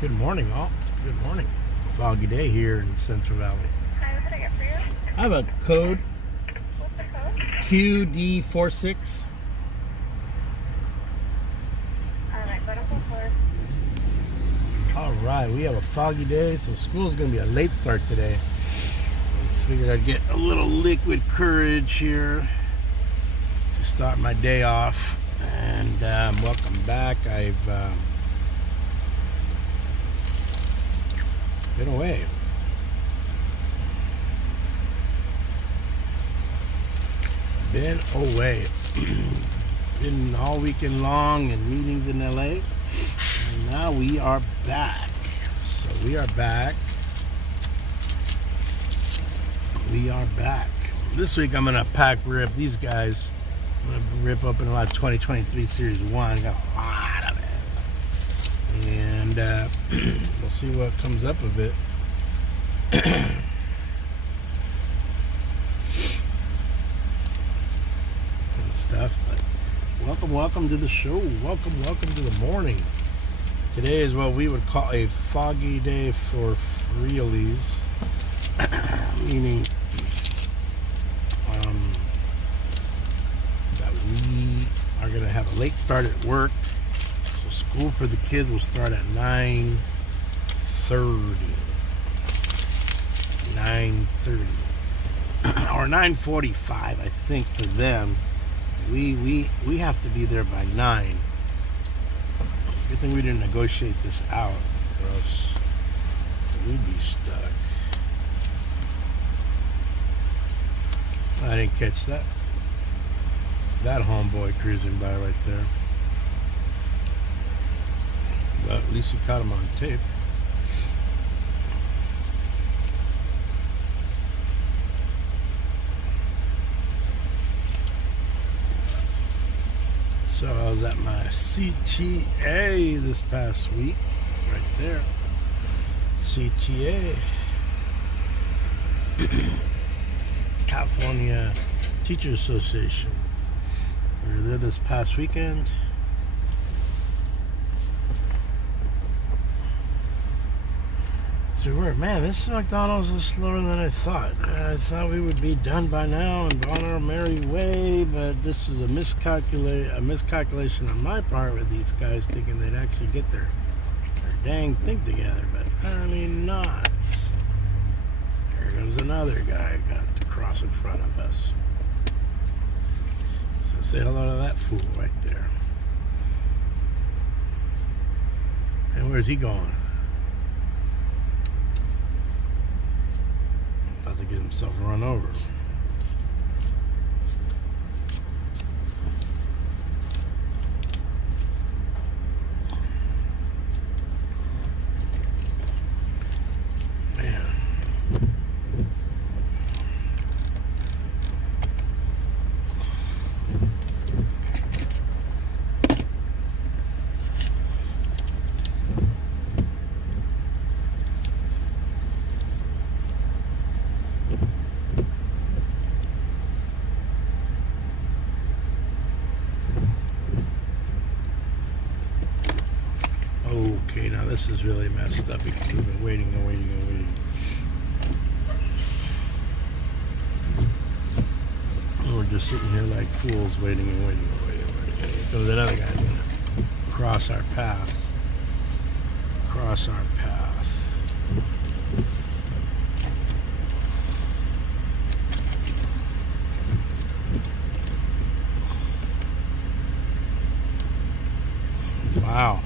Good morning, all. Good morning. Foggy day here in Central Valley. Hi, what can I get for you? I have a code What's the code? QD46. Alright, go to full floor. All right, we have a foggy day, so school's gonna be a late start today. Just figured I'd get a little liquid courage here to start my day off. And welcome back. I've been away. Been all weekend long in meetings in LA. And now we are back. So we are back. This week I'm gonna pack rip these guys. I'm gonna rip open a lot of 2023 Series 1. I got a lot of it. And we'll see what comes up of it. And stuff. But welcome to the show. Welcome to the morning. Today is what we would call a foggy day for realies. Meaning that we are going to have a late start at work. So school for the kids will start at 9:30. 9:30. Or 9:45, I think, for them. We have to be there by 9. Good thing we didn't negotiate this out, or else we'd be stuck. I didn't catch that homeboy cruising by right there. But at least you caught him on tape. So I was at my CTA this past week, right there. CTA. California Teachers Association. We were there this past weekend. So we're, man, this McDonald's is slower than I thought. I thought we would be done by now and on our merry way, but this is a miscalculation on my part with these guys thinking they'd actually get their dang thing together, but apparently not. There goes another guy got to cross in front of us. So say hello to that fool right there. And where's he going? About to get himself run over. Man. Okay, now this is really messed up because we've been waiting and waiting and waiting. And we're just sitting here like fools waiting and waiting and waiting and waiting. Here comes another guy gonna cross our path. Cross our path. Wow.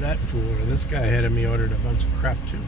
That fool, and this guy ahead of me ordered a bunch of crap too.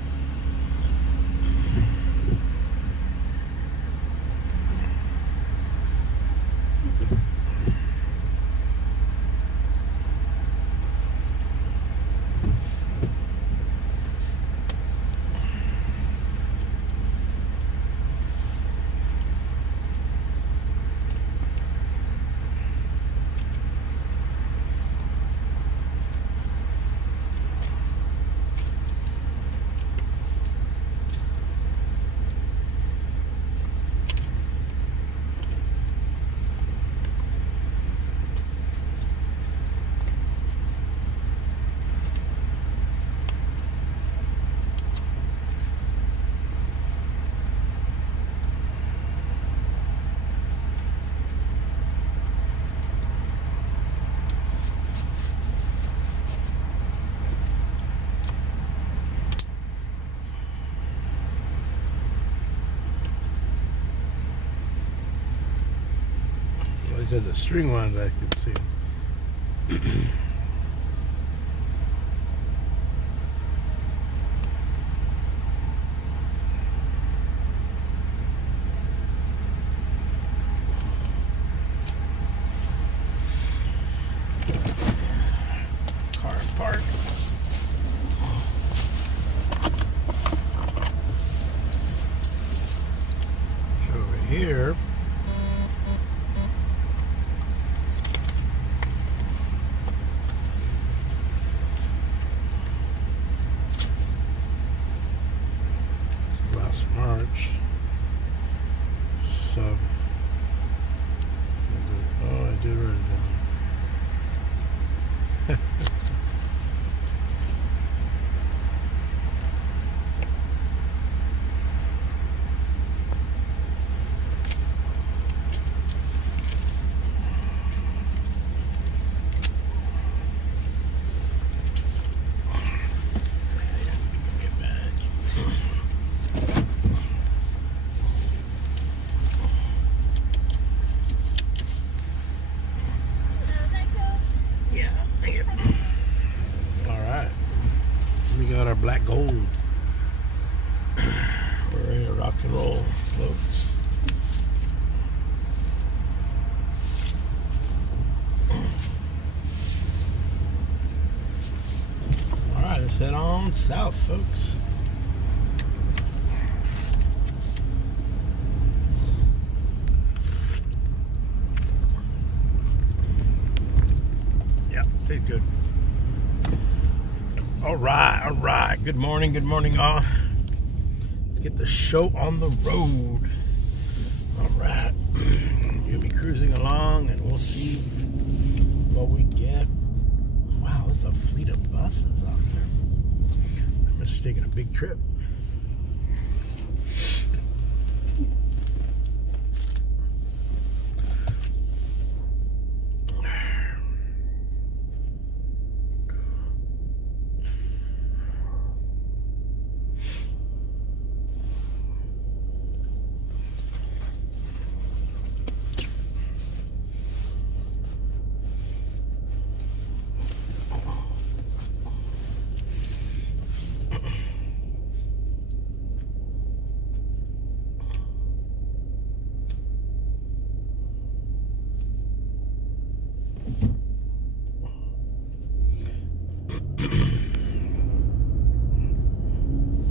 They said the string ones I could see. Car park. So over here. Last March. So. Oh, I did write it down. We got our black gold. We're ready to rock and roll, folks. All right, let's head on south, folks. Yeah, did good. All right. Good morning, all. Let's get the show on the road. All right. You'll be cruising along, and we'll see what we get. Wow, there's a fleet of buses out there. They must be taking a big trip.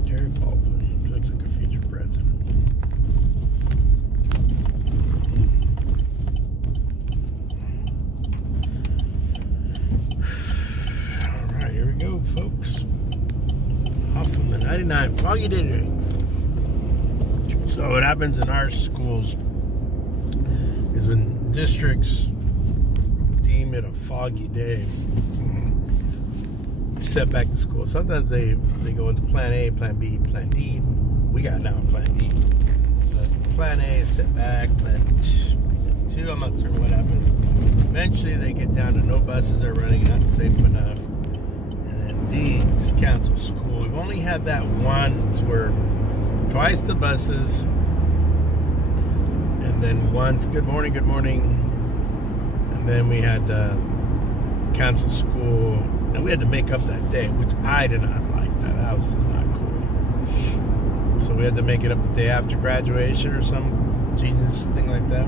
Terry Baldwin looks like a future president. All right, here we go, folks. Off from the 99 foggy day today. So what happens in our schools is when districts deem it a foggy day, set back to school. Sometimes they go into plan A, plan B, plan D. We got now plan D. But plan A is set back, plan 2, I'm not certain what happens. Eventually they get down to no buses are running, not safe enough. And then D, just cancel school. We've only had that once where twice the buses, and then once, good morning. And then we had cancel school. And we had to make up that day, which I did not like. That was just not cool. So we had to make it up the day after graduation or some genius thing like that.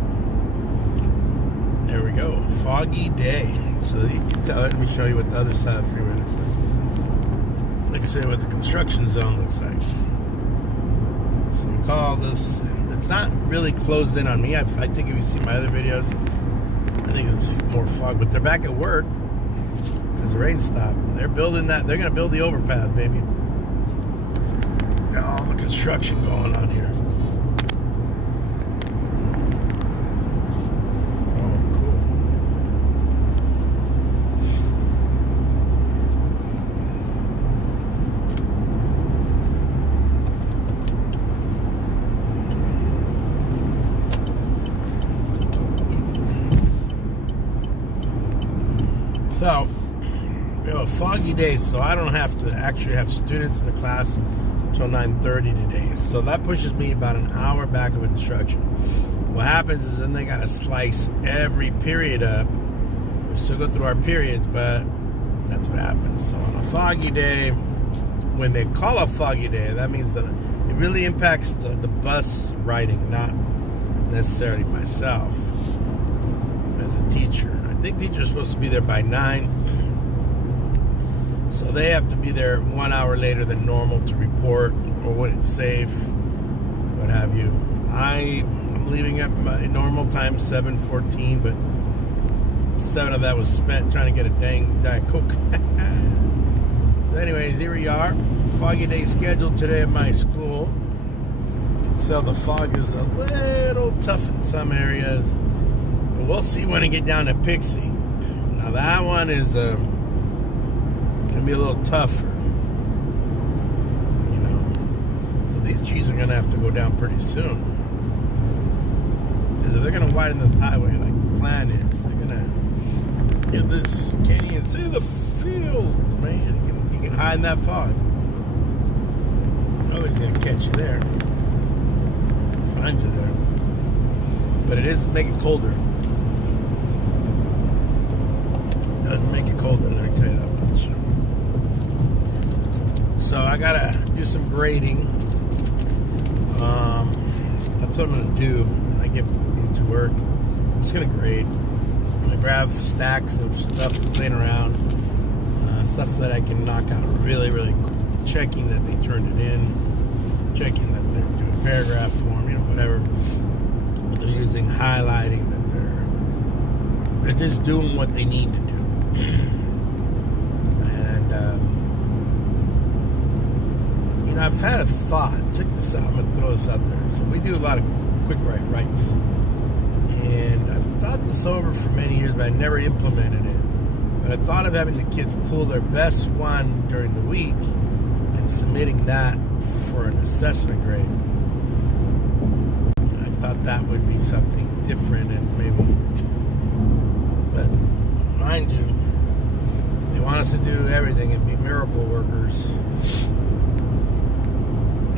There we go. Foggy day. So you can tell. Let me show you what the other side of the freeway looks like. Like I say, what the construction zone looks like. So we call this. It's not really closed in on me. I think if you see my other videos, I think it's more fog. But they're back at work. The rain stopped. They're building that. They're going to build the overpass, baby. Got all the construction going on here. Oh, cool. So, we have a foggy day, so I don't have to actually have students in the class until 9:30 today. So that pushes me about an hour back of instruction. what happens is then they got to slice every period up. We still go through our periods, but that's what happens. So on a foggy day, when they call a foggy day, that means that it really impacts the bus riding, not necessarily myself as a teacher. I think teachers are supposed to be there by 9. So they have to be there 1 hour later than normal to report or when it's safe, what have you. I'm leaving at my normal time, 7:14, but 7 of that was spent trying to get a dang Diet Coke. So anyways, here we are. Foggy day scheduled today at my school. So the fog is a little tough in some areas, but we'll see when I get down to Pixie. Now that one is gonna be a little tougher, you know. So these trees are gonna have to go down pretty soon. Because if they're gonna widen this highway like the plan is, they're gonna get this. Can't even see the fields, man. You can hide in that fog. Nobody's gonna catch you there. Find you there. But it is make it colder. It doesn't make it colder, let me tell you that much. So I gotta do some grading. That's what I'm gonna do when I get into work. I'm just gonna grade. I'm gonna grab stacks of stuff that's laying around, stuff that I can knock out really, really quick. Checking that they turned it in, checking that they're doing paragraph form, you know, whatever. But they're using highlighting, that they're just doing what they need to do. And you know, I've had a thought. Check this out. I'm gonna throw this out there. So we do a lot of quick writes, and I've thought this over for many years, but I never implemented it. But I thought of having the kids pull their best one during the week and submitting that for an assessment grade. I thought that would be something different, and maybe, but mind you, they want us to do everything and be miracle workers,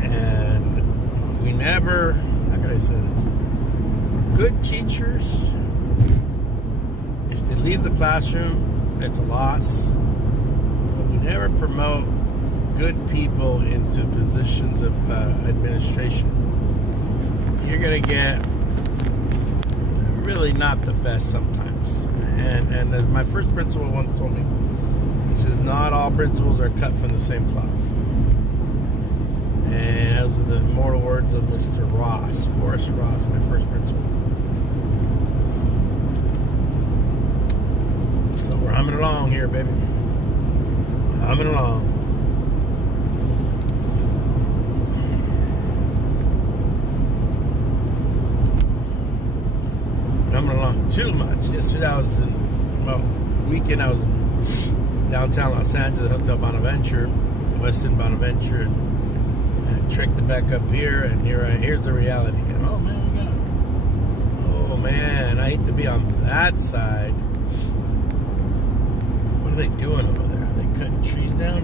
and we never, how can I say this? Good teachers, if they leave the classroom, it's a loss, but we never promote good people into positions of administration. You're gonna get really not the best sometimes. And as my first principal once told me, he says, not all principals are cut from the same cloth. And those are the immortal words of Mr. Ross, Forrest Ross, my first principal. So we're humming along here, baby. Humming along. Humming along too much. Yesterday I was weekend I was in downtown Los Angeles, Hotel Bonaventure, Westin Bonaventure, and I trekked it back up here, and here's the reality. Oh man, I hate to be on that side. What are they doing over there? Are they cutting trees down?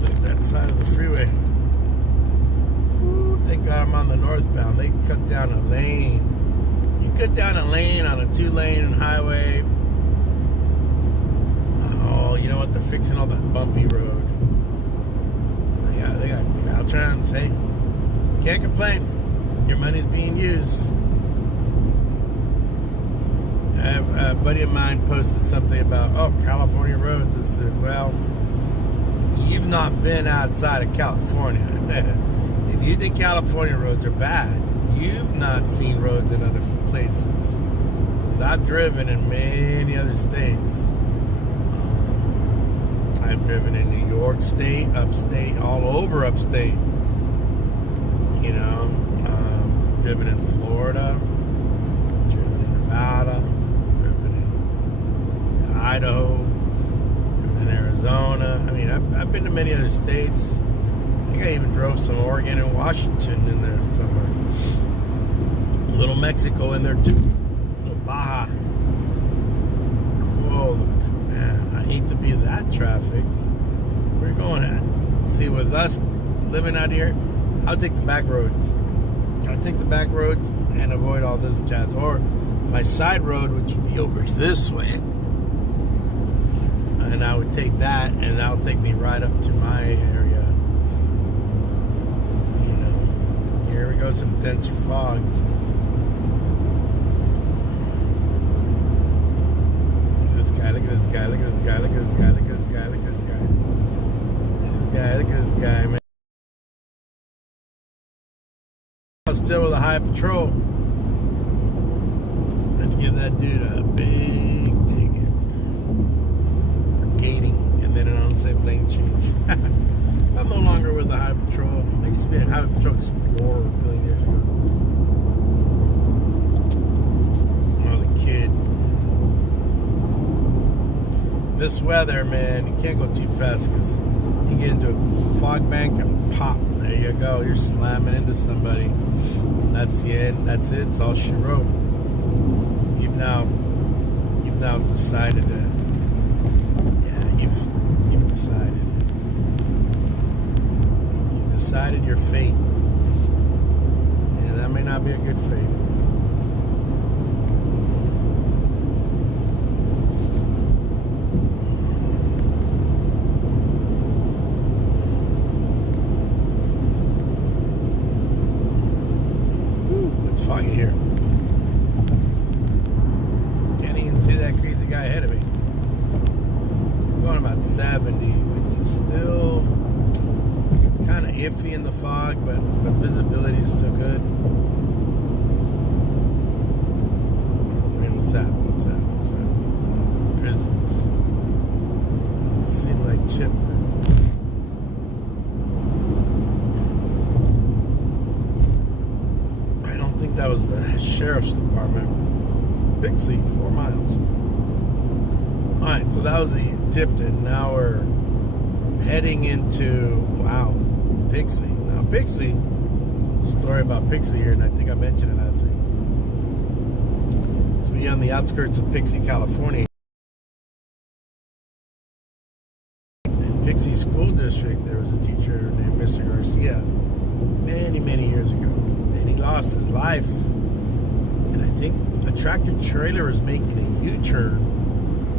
Look at that side of the freeway. Ooh, thank God I'm on the northbound. They cut down a lane. You cut down a lane on a 2-lane highway. Oh, you know what? They're fixing all that bumpy road. They got Caltrans. Hey, can't complain. Your money's being used. A buddy of mine posted something about, California roads. I said, well, you've not been outside of California. If you think California roads are bad, you've not seen roads in other places. 'Cause I've driven in many other states. I've driven in New York State, upstate, all over upstate. You know, driven in Florida, driven in Nevada, driven in Idaho, driven in Arizona. I mean, I've been to many other states. I think I even drove some Oregon and Washington in there somewhere. A little Mexico in there too. A little Baja. Whoa, look, man, I hate to be that traffic. Where you going at? See, with us living out here, I'll take the back roads. I take the back roads and avoid all this jazz. Or my side road, which would be over this way. And I would take that, and that'll take me right up to my area. You know, here we go, some denser fog. Look at this guy, look at this guy, look at this guy, look at this guy, look at this guy, look at this guy. Look at this guy, man. Still with a high patrol. Had to give that dude a big ticket for gating and then an unsafe lane change. I'm no longer with the high patrol. I used to be a high patrol explorer a billion years ago. When I was a kid. This weather, man, you can't go too fast because you get into a fog bank and pop. There you go. You're slamming into somebody. That's the end. That's it. It's all she wrote. You've now decided to. Yeah, you've decided. You've decided your fate. And that may not be a good fate. Foggy here. Can't even see that crazy guy ahead of me. I'm going about 70, which is still, it's kind of iffy in the fog, but visibility is still good. Man, what's that? What's that? What's that? Prisons. It seemed like Chipper. That was the sheriff's department. Pixie, 4 miles. Alright, so that was the Tipton. Now we're heading into, wow, Pixie. Now Pixie, story about Pixie here, and I think I mentioned it last week. So we're on the outskirts of Pixie, California. In Pixie School District, there was a teacher named Mr. Garcia many years ago. And he lost his life. And I think a tractor trailer was making a U-turn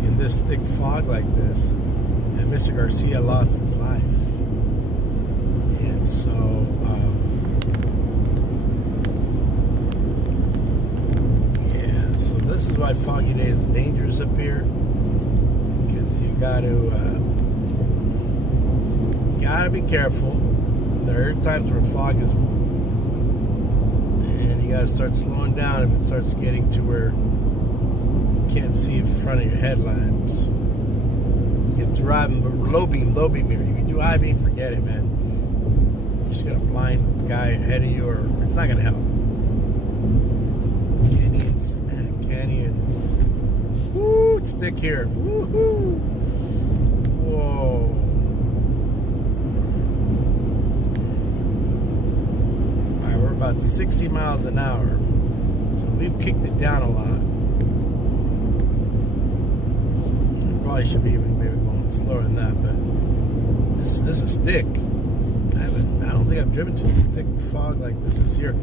in this thick fog like this. And Mr. Garcia lost his life. And so, yeah, so this is why foggy day is dangerous up here. Because you gotta be careful. There are times where fog is, and you gotta start slowing down if it starts getting to where you can't see in front of your headlamps. You have to drive in low beam mirror. If you do high beam, forget it, man. You just got a blind guy ahead of you, or it's not gonna help. Canyons, man, canyons. Woo, it's thick here. Woohoo! Whoa. About 60 miles an hour, so we've kicked it down a lot. We probably should be even maybe going slower than that, but this is thick. I don't think I've driven through thick fog like this year.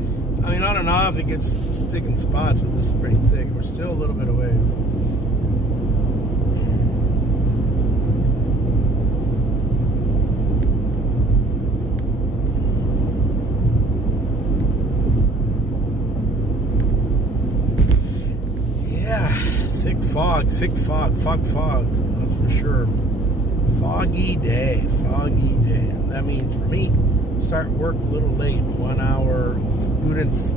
I mean, on and off it gets thick in spots, but this is pretty thick. We're still a little bit of ways. Thick fog, that's for sure. Foggy day. That means for me, start work a little late, 1 hour. Students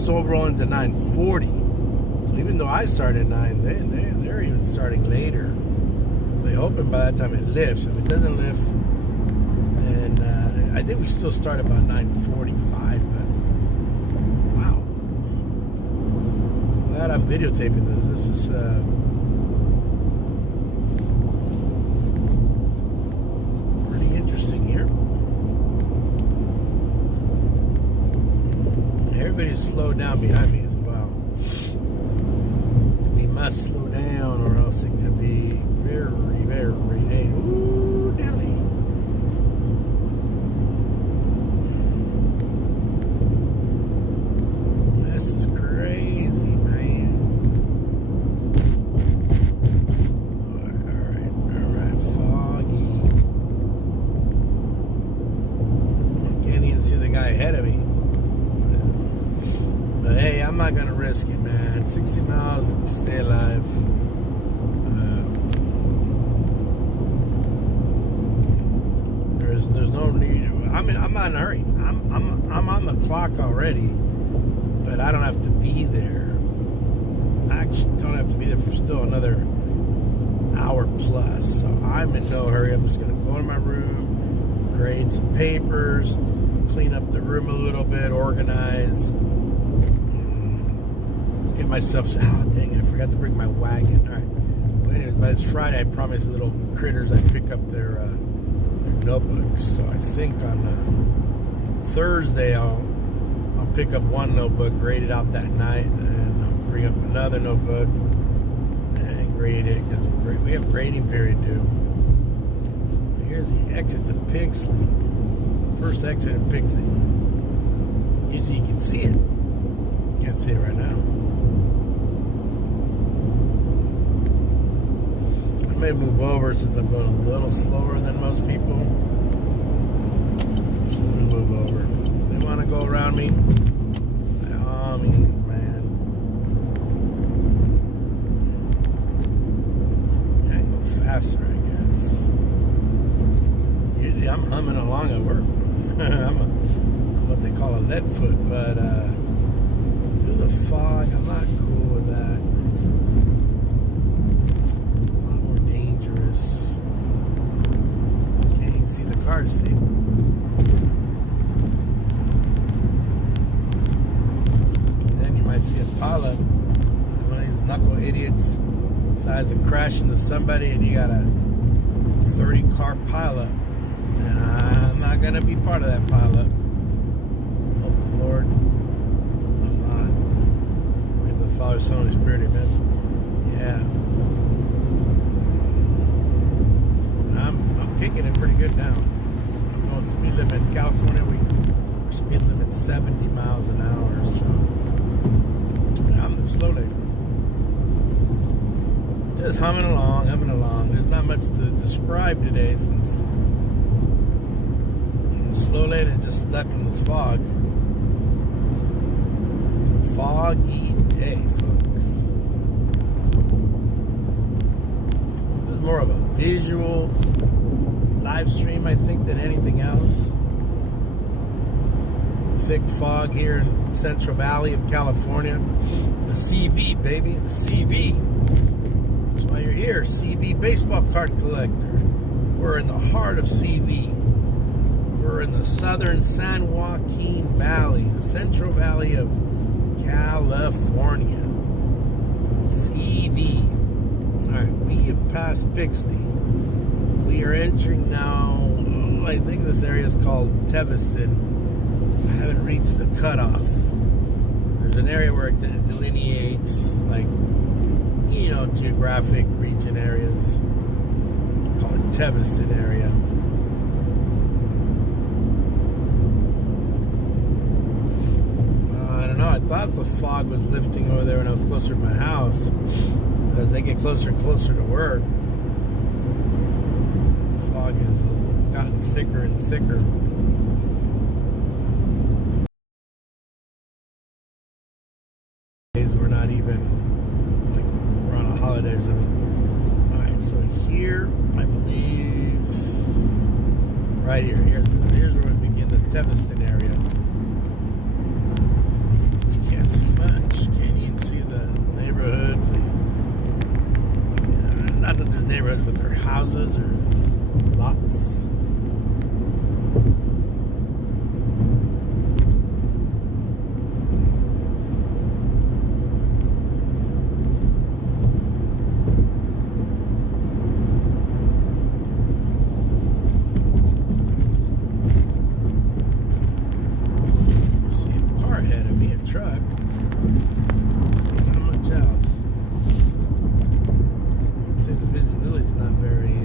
still rolling to 9:40. So even though I start at 9, they're even starting later. They hoping by that time it lifts. If it doesn't lift, then I think we still start about 9:45. But wow, I'm glad I'm videotaping this. This is. Everybody's slowed down behind me as well. We must slow down or else it could be very dangerous. Ooh, Nelly. risk it, man. 60 miles, stay alive. There's no need. I'm not in a hurry. I'm on the clock already, but I don't have to be there. I actually don't have to be there for still another hour plus. So I'm in no hurry. I'm just gonna go in my room, grade some papers, clean up the room a little bit, organize. Get myself. Oh dang it! I forgot to bring my wagon. All right. Well, anyways, by this Friday, I promised the little critters I'd pick up their notebooks. So I think on Thursday I'll pick up one notebook, grade it out that night, and I'll bring up another notebook and grade it because we have grading period due. Here's the exit to Pixley. First exit in Pixley. Usually you can see it. Can't see it right now. I may move over since I'm going a little slower than most people. So let me move over. They want to go around me? By all means, man. I can go faster, I guess. Usually I'm humming along at work. I'm what they call a lead foot, but through the fog, I'm not cool with that. It's just a lot more dangerous. Can't even see the cars, see? Then you might see a pileup. One of these knuckle idiots decides to crash into somebody and you got a 30-car pileup. And I'm not going to be part of that pileup. Hope the Lord I'm not. Maybe the Father, Son, and Spirit, amen. Yeah. I'm kicking it pretty good now. I'm going speed limit in California. We're speed limit 70 miles an hour. So I'm in the slow lane. Just humming along. There's not much to describe today since the slow lane is just stuck in this fog. Foggy day, folks. This is more of a visual live stream, I think, than anything else. Thick fog here in Central Valley of California. The CV, baby, the CV. That's why you're here, CV baseball card collector. We're in the heart of CV. We're in the southern San Joaquin Valley, the Central Valley of California. CV. Alright, we have passed Pixley. We are entering now, I think this area is called Teviston. I haven't reached the cutoff. There's an area where it delineates, like, you know, geographic region areas. We call it Teviston area. I thought the fog was lifting over there when I was closer to my house. But as they get closer and closer to work, the fog has gotten thicker and thicker. We're not even, like, we're on a holiday or something. Alright, so here, I believe, right here, here's where we begin, the Teviston area. Can't see much. Can't even see the neighborhoods. Not that they're neighborhoods, but they're houses or lots. See a car ahead of me, a truck. Not much else. I'd say the visibility's not very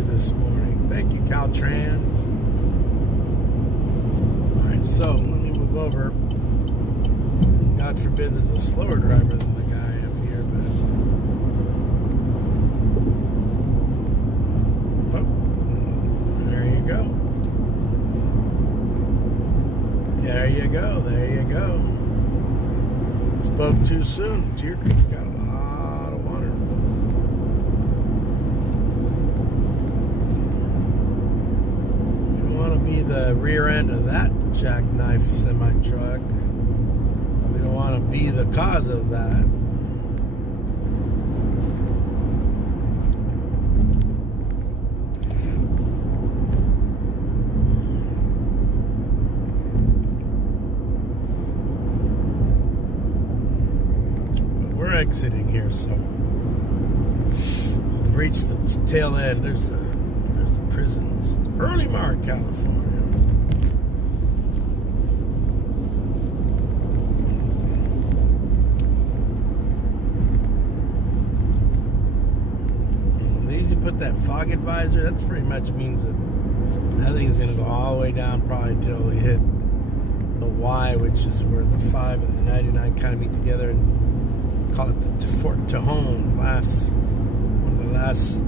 early this morning. Thank you, Caltrans. Alright, so let me move over. God forbid there's a slower driver than the guy up here, but oh, there you go. There you go, there you go. Spoke too soon. Deer Creek's got a lot of water. We don't want to be the rear end of that jackknife semi-truck. We don't want to be the cause of that. Exiting here, so we've reached the tail end. There's a prison, Early Mark, California. They usually put that fog advisor. That pretty much means that thing is going to go all the way down, probably until we hit the Y, which is where the 5 and the 99 kind of meet together, and call it the Fort Tejon, one of the last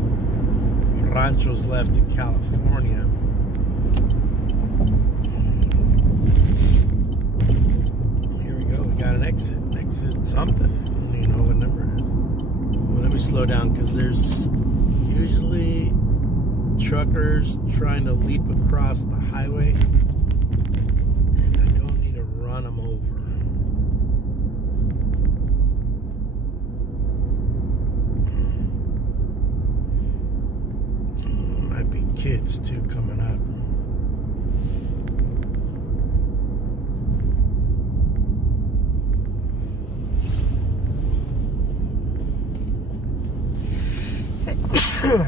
ranchos left in California. Here we go. We got an exit. Exit something. I don't even know what number it is. Well, let me slow down because there's usually truckers trying to leap across the highway, and I don't need to run them over. Kids too coming up.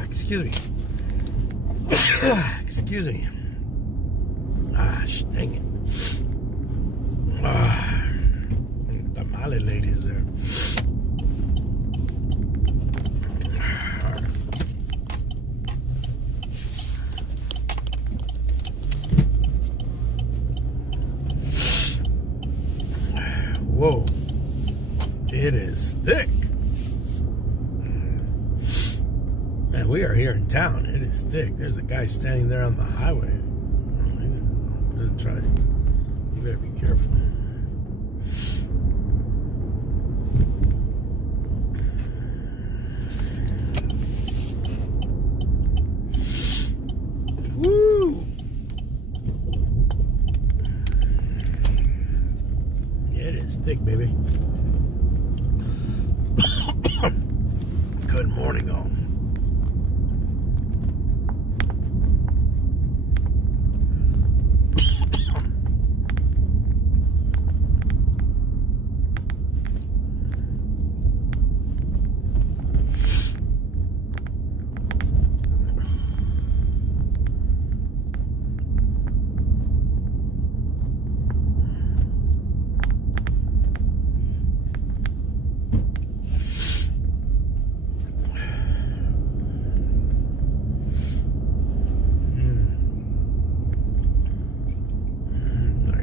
Excuse me. Excuse me. Dang it. Tamale ladies there. Whoa, it is thick. Man, we are here in town. It is thick. There's a guy standing there on the highway. You better be careful. Woo! It is thick, baby. Good morning, all.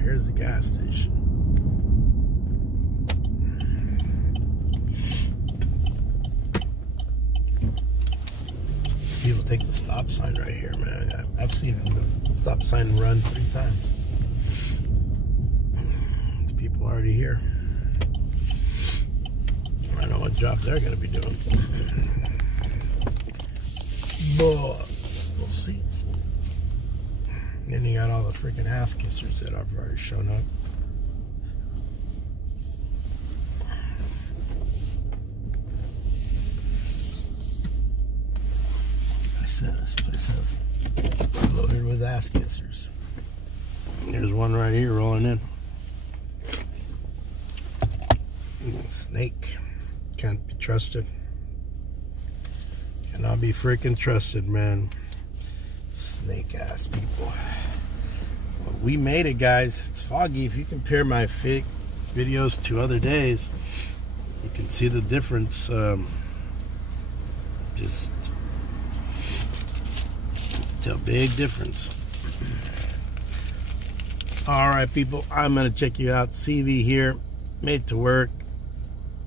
Here's the gas station. People take the stop sign right here, man. I've seen the stop sign run 3 times. There's people already here. I don't know what job they're going to be doing. But we'll see. Then you got all the freaking ass kissers that have already shown up. I said this place is loaded with ass kissers. There's one right here rolling in. Snake. Can't be trusted. Cannot be freaking trusted, man. Snake ass people. Well, we made it, guys. It's foggy. If you compare my fake videos to other days, you can see the difference. Just It's a big difference. All right, people, I'm going to check you out. CV here, made it to work.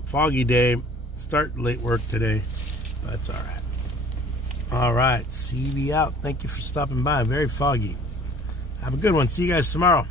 Foggy day. Start late work today. That's all right. All right, CV out. Thank you for stopping by. Very foggy. Have a good one. See you guys tomorrow.